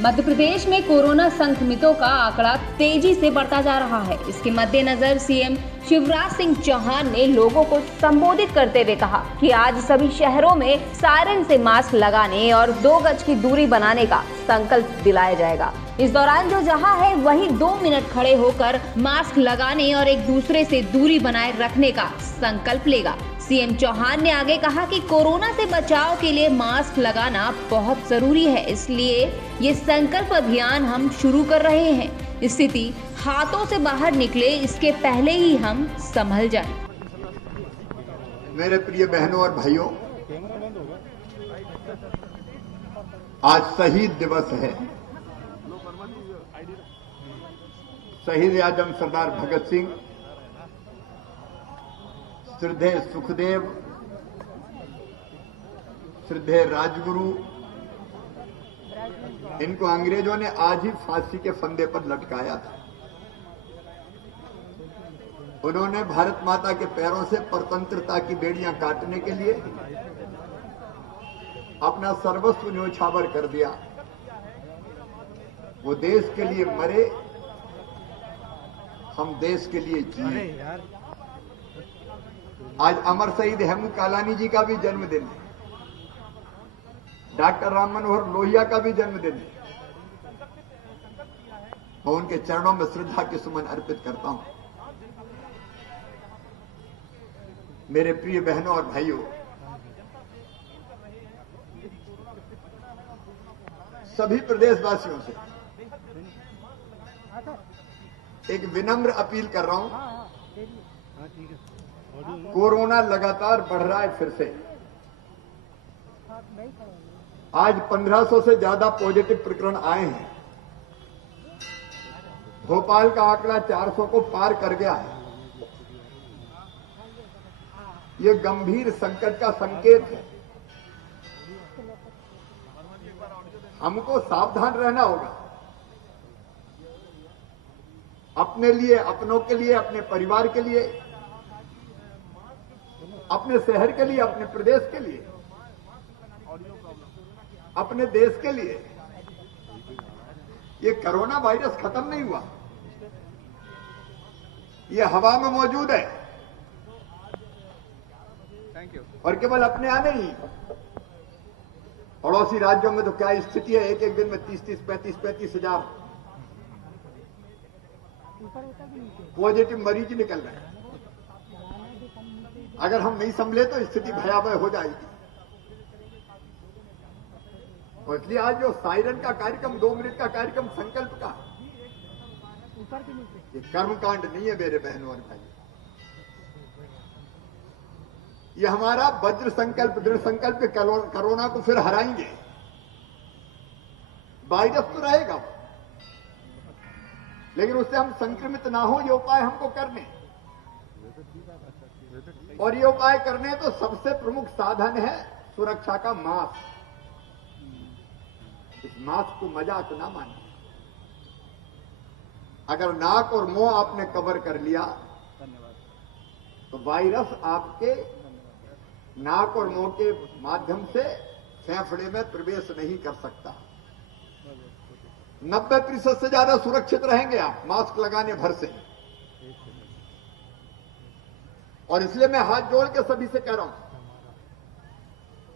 मध्य प्रदेश में कोरोना संक्रमितों का आंकड़ा तेजी से बढ़ता जा रहा है। इसके मद्देनजर सीएम शिवराज सिंह चौहान ने लोगों को संबोधित करते हुए कहा कि आज सभी शहरों में सायरन से मास्क लगाने और 2 गज की दूरी बनाने का संकल्प दिलाया जाएगा। इस दौरान जो जहां है वहीं 2 मिनट खड़े होकर मास्क लगाने और एक दूसरे से दूरी बनाए रखने का संकल्प लेगा। सीएम चौहान ने आगे कहा कि कोरोना से बचाव के लिए मास्क लगाना बहुत जरूरी है, इसलिए ये संकल्प अभियान हम शुरू कर रहे हैं। स्थिति हाथों से बाहर निकले इसके पहले ही हम संभल जाएं। मेरे प्रिय बहनों और भाइयों, आज शहीद दिवस है। शहीद आजम सरदार भगत सिंह, श्रद्धेय सुखदेव, श्रद्धेय राजगुरु, इनको अंग्रेजों ने आज ही फांसी के फंदे पर लटकाया था। उन्होंने भारत माता के पैरों से परतंत्रता की बेड़ियां काटने के लिए अपना सर्वस्व न्योछावर कर दिया। वो देश के लिए मरे, हम देश के लिए जिए। आज अमर शहीद हेमू कालानी जी का भी जन्मदिन है, डॉक्टर राम मनोहर लोहिया का भी जन्मदिन है। मैं उनके चरणों में श्रद्धा के सुमन अर्पित करता हूं। मेरे प्रिय बहनों और भाइयों, सभी प्रदेशवासियों से एक विनम्र अपील कर रहा हूं। कोरोना लगातार बढ़ रहा है फिर से। आज 1500 से ज्यादा पॉजिटिव प्रकरण आए हैं। भोपाल का आंकड़ा 400 को पार कर गया है। यह गंभीर संकट का संकेत है। हमको सावधान रहना होगा। अपने लिए, अपनों के लिए, अपने परिवार के लिए, अपने शहर के लिए, अपने प्रदेश के लिए, अपने देश के लिए। ये कोरोना वायरस खत्म नहीं हुआ, ये हवा में मौजूद है और केवल अपने यहां नहीं, पड़ोसी राज्यों में तो क्या स्थिति है। एक एक दिन में 30-30, 35-35 हजार पॉजिटिव मरीज निकल रहे हैं। अगर हम नहीं संभले तो स्थिति भयावह हो जाएगी। और इसलिए आज जो सायरन का कार्यक्रम, 2 मिनट का कार्यक्रम संकल्प का, ये कर्मकांड नहीं है मेरे बहनों और भाई। ये हमारा वज्र संकल्प, दृढ़ संकल्प, कोरोना को फिर हराएंगे। वायरस तो रहेगा, लेकिन उससे हम संक्रमित ना हो, ये उपाय हमको करने। और ये उपाय करने तो सबसे प्रमुख साधन है सुरक्षा का मास्क। इस मास्क को मजाक ना मानिए। अगर नाक और मुंह आपने कवर कर लिया तो वायरस आपके नाक और मुंह के माध्यम से फेफड़े में प्रवेश नहीं कर सकता। 90% से ज्यादा सुरक्षित रहेंगे आप मास्क लगाने भर से। और इसलिए मैं हाथ जोड़ के सभी से कह रहा हूं,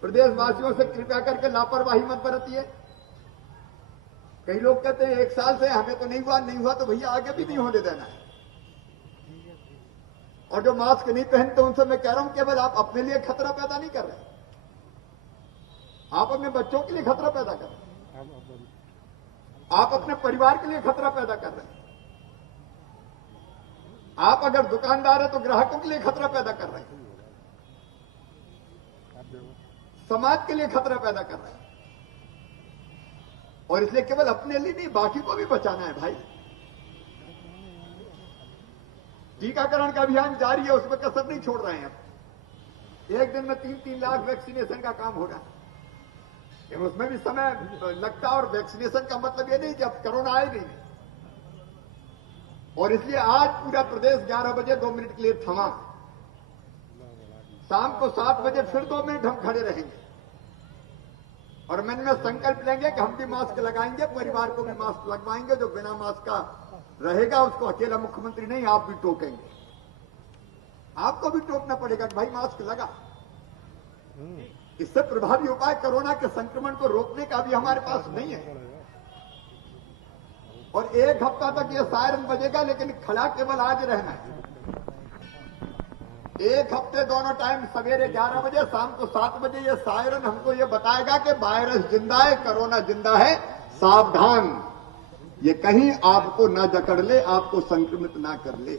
प्रदेशवासियों से कृपया करके लापरवाही मत बरतिए। कई लोग कहते हैं 1 साल से हमें तो नहीं हुआ तो भैया आगे भी नहीं होने देना है। और जो मास्क नहीं पहनते उनसे मैं कह रहा हूं, केवल आप अपने लिए खतरा पैदा नहीं कर रहे, आप अपने बच्चों के लिए खतरा पैदा कर रहे हैं, आप अपने परिवार के लिए खतरा पैदा कर रहे हैं। आप अगर दुकानदार है तो ग्राहकों के लिए खतरा पैदा कर रहे हैं, समाज के लिए खतरा पैदा कर रहे हैं। और इसलिए केवल अपने लिए नहीं, बाकी को भी बचाना है भाई। टीकाकरण का अभियान जारी है, उसमें कसर नहीं छोड़ रहे हैं। एक दिन में 3-3 लाख वैक्सीनेशन का काम हो रहा है, लेकिन उसमें भी समय लगता है। और वैक्सीनेशन का मतलब ये नहीं कि अब कोरोना आएगी नहीं। और इसलिए आज पूरा प्रदेश 11 बजे 2 मिनट के लिए थमा। शाम को 7 बजे फिर 2 मिनट हम खड़े रहेंगे। और मन में संकल्प लेंगे कि हम भी मास्क लगाएंगे, परिवार को भी मास्क लगवाएंगे। जो बिना मास्क का रहेगा उसको अकेला मुख्यमंत्री नहीं, आप भी टोकेंगे, आपको भी टोकना पड़ेगा कि भाई मास्क लगा। इससे प्रभावी उपाय कोरोना के संक्रमण को रोकने का भी हमारे पास नहीं है। और एक हफ्ता तक ये सायरन बजेगा, लेकिन खड़ा केवल आज रहना है। एक हफ्ते दोनों टाइम सवेरे 11 बजे, शाम को 7 बजे ये सायरन हमको ये बताएगा कि वायरस जिंदा है, कोरोना जिंदा है, सावधान, ये कहीं आपको ना जकड़ ले, आपको संक्रमित ना कर ले।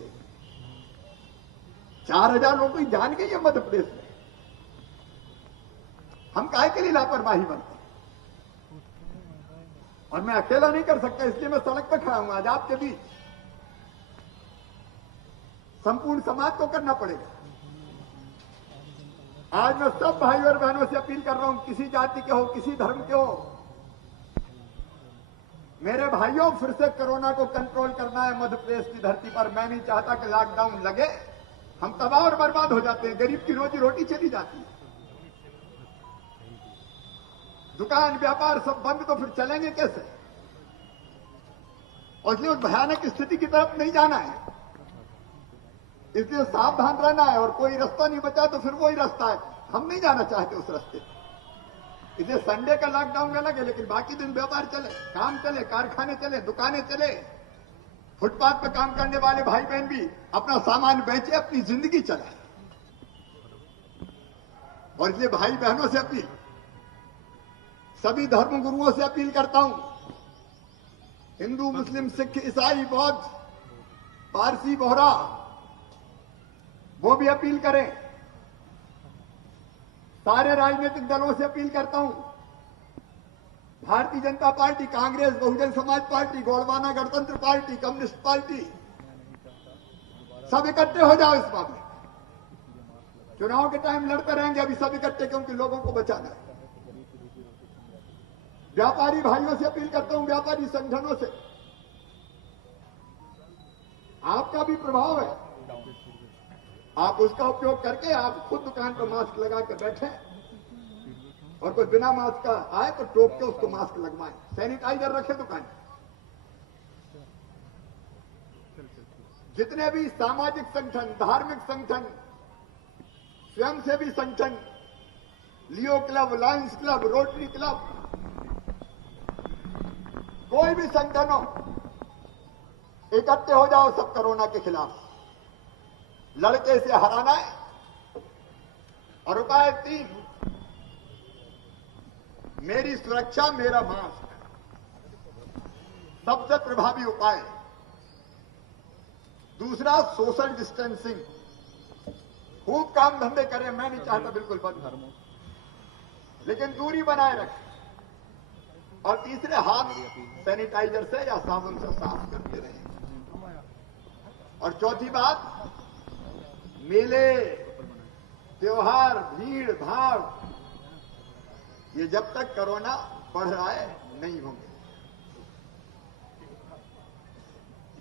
4000 लोगों की जान गई है मध्य प्रदेश में। हम काहे के लिए लापरवाही बरतें? और मैं अकेला नहीं कर सकता, इसलिए मैं सड़क पर खड़ा हूं आज आपके बीच। संपूर्ण समाज को करना पड़ेगा। आज मैं सब भाई और बहनों से अपील कर रहा हूं, किसी जाति के हो, किसी धर्म के हो, मेरे भाइयों, फिर से कोरोना को कंट्रोल करना है मध्य प्रदेश की धरती पर। मैं नहीं चाहता कि लॉकडाउन लगे, हम तबाह और बर्बाद हो जाते हैं, गरीब की रोजी रोटी चली जाती है, दुकान व्यापार सब बंद, तो फिर चलेंगे कैसे? और इसलिए उस भयानक स्थिति की तरफ नहीं जाना है, इसलिए सावधान रहना है। और कोई रास्ता नहीं बचा तो फिर वही रास्ता है, हम नहीं जाना चाहते उस रास्ते। इसलिए संडे का लॉकडाउन लगे, लेकिन बाकी दिन व्यापार चले, काम चले, कारखाने चले, दुकानें चले, फुटपाथ पर काम करने वाले भाई बहन भी अपना सामान बेचे, अपनी जिंदगी चलाए। और इसलिए भाई बहनों से अपील, सभी धर्म गुरुओं से अपील करता हूं, हिंदू, मुस्लिम, सिख, ईसाई, बौद्ध, पारसी, बोहरा, वो भी अपील करें। सारे राजनीतिक दलों से अपील करता हूं, भारतीय जनता पार्टी, कांग्रेस, बहुजन समाज पार्टी, गोंडवाना गणतंत्र पार्टी, कम्युनिस्ट पार्टी, सब इकट्ठे हो जाओ इस बात में। चुनाव के टाइम लड़ते रहेंगे, अभी सब इकट्ठे, क्योंकि लोगों को बचाना है। व्यापारी भाइयों से अपील करता हूं, व्यापारी संगठनों से, आपका भी प्रभाव है, आप उसका उपयोग करके आप खुद दुकान पर मास्क लगा के बैठे, और कोई बिना मास्क का आए तो टोक के उसको मास्क लगवाएं, सैनिटाइजर रखे दुकान। जितने भी सामाजिक संगठन, धार्मिक संगठन, स्वयंसेवी संगठन, Leo club, Lions club, Rotary club, कोई भी संगठन हो, इकट्ठे हो जाओ सब कोरोना के खिलाफ। लड़के से हराना है। और उपाय 3, मेरी सुरक्षा मेरा मास्क, सबसे प्रभावी उपाय। दूसरा, सोशल डिस्टेंसिंग, खूब काम धंधे करें, मैं नहीं चाहता बिल्कुल बंद करो, लेकिन दूरी बनाए रखें। और तीसरे, हाथ सैनिटाइजर से या साबुन से साफ करते रहें। और चौथी बात, मेले, त्योहार, भीड़ भाड़, ये जब तक कोरोना बढ़ रहा है नहीं होंगे।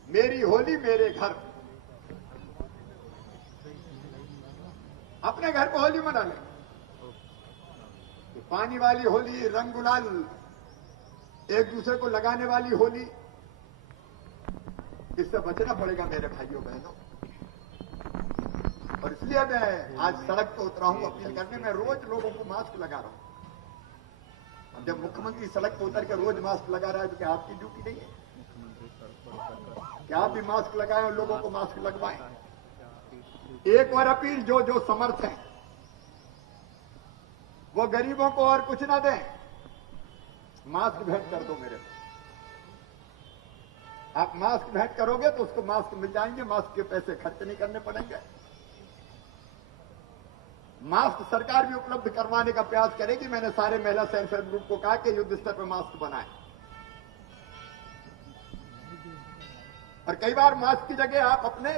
मेरी होली मेरे घर, अपने घर को होली मना लें। पानी वाली होली, रंग गुलाल, एक दूसरे को लगाने वाली होली, इससे बचना पड़ेगा मेरे भाइयों बहनों। और इसलिए मैं आज सड़क पर उतरा हूं अपील करने में। रोज लोगों को मास्क लगा रहा हूं। अब जब मुख्यमंत्री सड़क पर उतर के रोज मास्क लगा रहा है तो क्या आपकी ड्यूटी नहीं है? क्या आप भी मास्क लगाएं और लोगों को मास्क लगवाएं? एक और अपील, जो जो समर्थ हैं वो गरीबों को और कुछ ना दें, मास्क भेंट कर दो मेरे को। आप मास्क भेंट करोगे तो उसको मास्क मिल जाएंगे, मास्क के पैसे खर्च नहीं करने पड़ेंगे। मास्क सरकार भी उपलब्ध करवाने का प्रयास करेगी। मैंने सारे महिला सेल्फ हेल्प ग्रुप को कहा कि युद्ध स्तर पर मास्क बनाएं। और कई बार मास्क की जगह आप अपने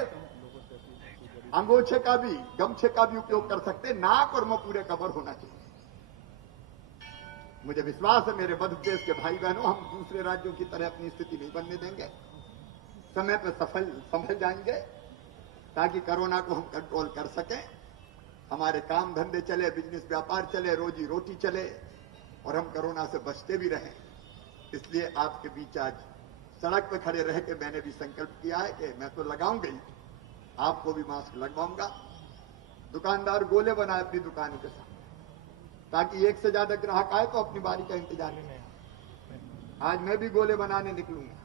अंगोछे का भी, गमछे का भी उपयोग कर सकते। नाक और मुंह पूरे कवर होना चाहिए। मुझे विश्वास है मेरे मध्य प्रदेश के भाई बहनों, हम दूसरे राज्यों की तरह अपनी स्थिति नहीं बनने देंगे। समय पर संभल जाएंगे ताकि कोरोना को हम कंट्रोल कर सकें, हमारे काम धंधे चले, बिजनेस व्यापार चले, रोजी रोटी चले, और हम कोरोना से बचते भी रहें। इसलिए आपके बीच आज सड़क पर खड़े रह के मैंने भी संकल्प किया है कि मैं तो लगाऊंगा ही, आपको भी मास्क लगवाऊंगा। दुकानदार गोले बनाए अपनी दुकानों के साथ, ताकि एक से ज्यादा ग्राहक आए तो अपनी बारी का इंतजार करें। आज मैं भी गोले बनाने निकलूंगा,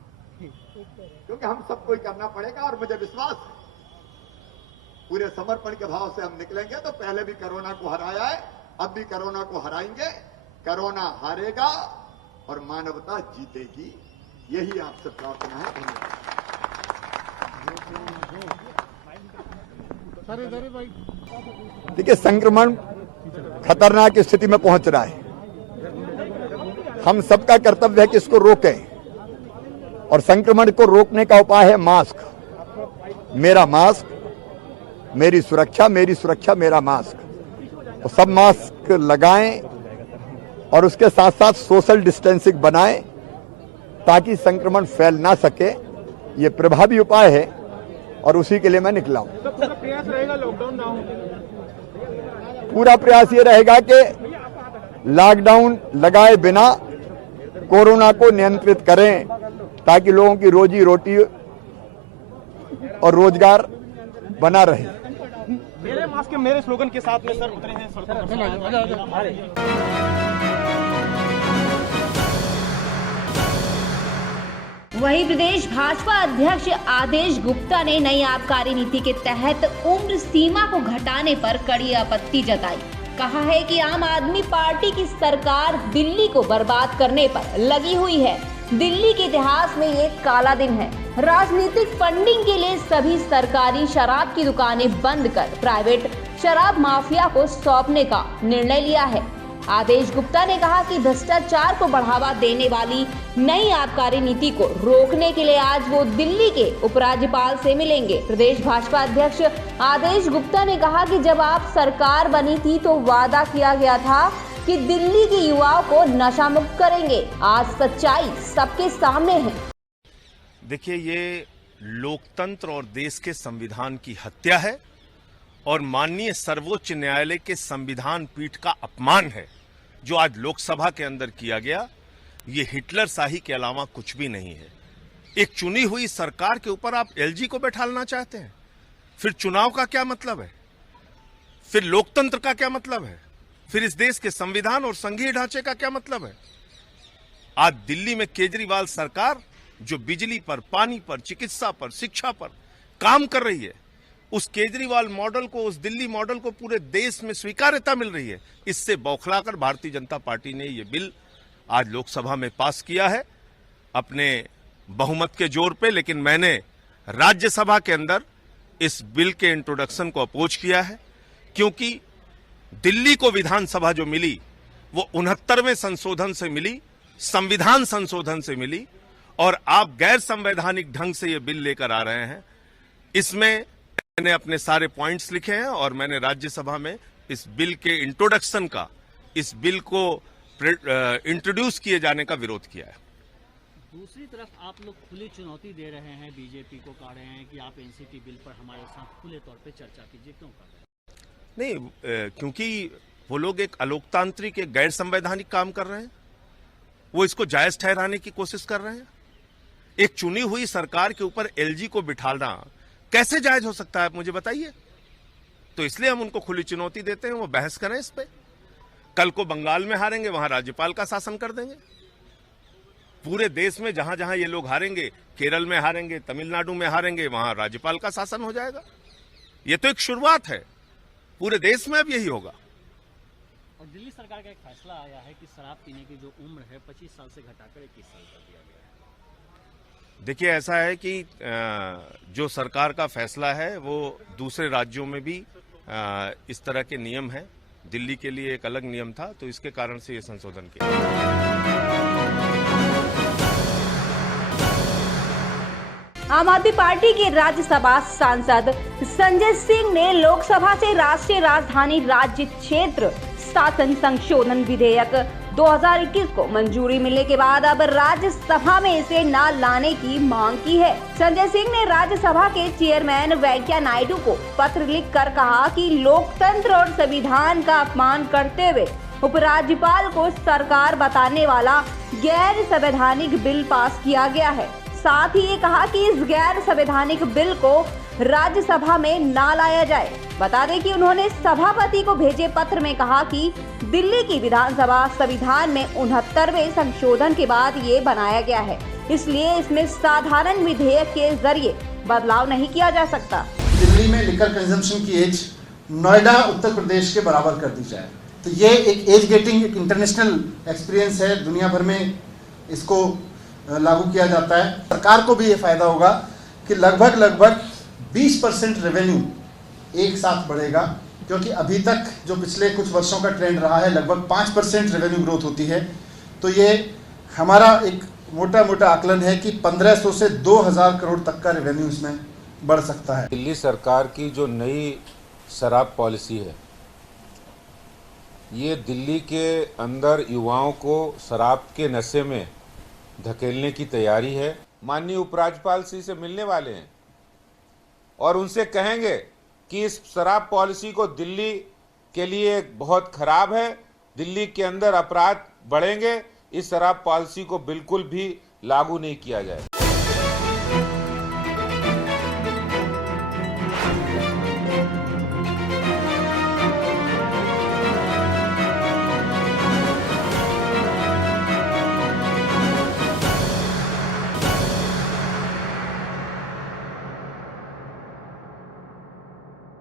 क्योंकि हम सबको ही करना पड़ेगा। और मुझे विश्वास है पूरे समर्पण के भाव से हम निकलेंगे तो पहले भी कोरोना को हराया है, अब भी कोरोना को हराएंगे। कोरोना हारेगा और मानवता जीतेगी, यही आपसे प्रार्थना है। देखिए, संक्रमण खतरनाक स्थिति में पहुंच रहा है। हम सबका कर्तव्य है कि इसको रोकें, और संक्रमण को रोकने का उपाय है मास्क। मेरा मास्क, मेरी सुरक्षा, मेरी सुरक्षा मेरा मास्क। तो सब मास्क लगाएं और उसके साथ साथ सोशल डिस्टेंसिंग बनाएं ताकि संक्रमण फैल ना सके। ये प्रभावी उपाय है और उसी के लिए मैं निकला हूं। पूरा प्रयास रहेगा लॉकडाउन ना हो? पूरा प्रयास ये रहेगा कि लॉकडाउन लगाए बिना कोरोना को नियंत्रित करें, ताकि लोगों की रोजी रोटी और रोजगार बना रहे। मेरे मास्क मेरे स्लोगन के साथ में सर उतरे हैं सड़कों पर। वहीं प्रदेश भाजपा अध्यक्ष आदेश गुप्ता ने नई आबकारी नीति के तहत उम्र सीमा को घटाने पर कड़ी आपत्ति जताई। कहा है कि आम आदमी पार्टी की सरकार दिल्ली को बर्बाद करने पर लगी हुई है। दिल्ली के इतिहास में ये काला दिन है। राजनीतिक फंडिंग के लिए सभी सरकारी शराब की दुकानें बंद कर प्राइवेट शराब माफिया को सौंपने का निर्णय लिया है। आदेश गुप्ता ने कहा कि भ्रष्टाचार को बढ़ावा देने वाली नई आबकारी नीति को रोकने के लिए आज वो दिल्ली के उपराज्यपाल से मिलेंगे। प्रदेश भाजपा अध्यक्ष आदेश गुप्ता ने कहा कि जब आप सरकार बनी थी तो वादा किया गया था कि दिल्ली के युवाओं को नशा मुक्त करेंगे। आज सच्चाई सबके सामने है। देखिए, ये लोकतंत्र और देश के संविधान की हत्या है और माननीय सर्वोच्च न्यायालय के संविधान पीठ का अपमान है। जो आज लोकसभा के अंदर किया गया, ये हिटलर शाही के अलावा कुछ भी नहीं है। एक चुनी हुई सरकार के ऊपर आप एलजी को बैठाना चाहते हैं, फिर चुनाव का क्या मतलब है? फिर लोकतंत्र का क्या मतलब है? फिर इस देश के संविधान और संघीय ढांचे का क्या मतलब है? आज दिल्ली में केजरीवाल सरकार जो बिजली पर, पानी पर, चिकित्सा पर, शिक्षा पर काम कर रही है, उस केजरीवाल मॉडल को, उस दिल्ली मॉडल को पूरे देश में स्वीकार्यता मिल रही है। इससे बौखलाकर भारतीय जनता पार्टी ने ये बिल आज लोकसभा में पास किया है अपने बहुमत के जोर पे। लेकिन मैंने राज्यसभा के अंदर इस बिल के इंट्रोडक्शन को अपोज किया है, क्योंकि दिल्ली को विधानसभा जो मिली वो 69वें संशोधन से मिली, संविधान संशोधन से मिली, और आप गैर संवैधानिक ढंग से ये बिल लेकर आ रहे हैं। इसमें मैंने अपने सारे पॉइंट्स लिखे हैं और मैंने राज्यसभा में इस बिल के इंट्रोडक्शन का, इस बिल को इंट्रोड्यूस किए जाने का विरोध किया है। दूसरी तरफ आप लोग खुली चुनौती दे रहे हैं, बीजेपी को कह रहे हैं कि आप एनसीटी बिल पर हमारे साथ खुले तौर पे चर्चा कीजिए। क्यों कर रहे हैं? नहीं, क्योंकि वो लोग एक अलोकतांत्रिक, एक गैर संवैधानिक काम कर रहे हैं। वो इसको जायज ठहराने की कोशिश कर रहे हैं। एक चुनी हुई सरकार के ऊपर एलजी को बिठाना कैसे जायज हो सकता है, आप मुझे बताइए। तो इसलिए हम उनको खुली चुनौती देते हैं, वो बहस करें इस पे। कल को बंगाल में हारेंगे, वहां राज्यपाल का शासन कर देंगे। पूरे देश में जहां जहां ये लोग हारेंगे, केरल में हारेंगे, तमिलनाडु में हारेंगे, वहां राज्यपाल का शासन हो जाएगा। ये तो एक शुरुआत है, पूरे देश में अब यही होगा। और दिल्ली सरकार का एक फैसला आया है कि शराब पीने की जो उम्र है 25 साल से घटाकर 21 साल कर दिया गया है। देखिए, ऐसा है कि जो सरकार का फैसला है वो दूसरे राज्यों में भी इस तरह के नियम हैं। दिल्ली के लिए एक अलग नियम था, तो इसके कारण से ये संशोधन किया। आम आदमी पार्टी के राज्यसभा सांसद संजय सिंह ने लोकसभा से राष्ट्रीय राजधानी राज्य क्षेत्र शासन संशोधन विधेयक 2021 को मंजूरी मिलने के बाद अब राज्यसभा में इसे न लाने की मांग की है। संजय सिंह ने राज्यसभा के चेयरमैन वेंकैया नायडू को पत्र लिखकर कहा कि लोकतंत्र और संविधान का अपमान करते हुए उपराज्यपाल को सरकार बताने वाला गैर संवैधानिक बिल पास किया गया है। साथ ही ये कहा कि इस गैर संवैधानिक बिल को राज्यसभा में ना लाया जाए। बता दें कि उन्होंने सभापति को भेजे पत्र में कहा कि दिल्ली की विधानसभा संविधान में 69वें संशोधन के बाद ये बनाया गया है, इसलिए इसमें साधारण विधेयक के जरिए बदलाव नहीं किया जा सकता। दिल्ली में लिकर कंजम्पशन की एज नोएडा उत्तर प्रदेश के बराबर कर दी जाए, तो ये एक एज गेटिंग एक इंटरनेशनल एक्सपीरियंस है, दुनिया भर में इसको लागू किया जाता है। सरकार को भी ये फायदा होगा कि लगभग 20% रेवेन्यू एक साथ बढ़ेगा, क्योंकि अभी तक जो पिछले कुछ वर्षों का ट्रेंड रहा है लगभग 5% रेवेन्यू ग्रोथ होती है। तो ये हमारा एक मोटा आकलन है कि 1500 से 2000 करोड़ तक का रेवेन्यू इसमें बढ़ सकता है। दिल्ली सरकार की जो नई शराब पॉलिसी है, ये दिल्ली के अंदर युवाओं को शराब के नशे में धकेलने की तैयारी है। माननीय उपराज्यपाल जी से मिलने वाले हैं और उनसे कहेंगे कि इस शराब पॉलिसी को दिल्ली के लिए बहुत खराब है, दिल्ली के अंदर अपराध बढ़ेंगे, इस शराब पॉलिसी को बिल्कुल भी लागू नहीं किया जाए।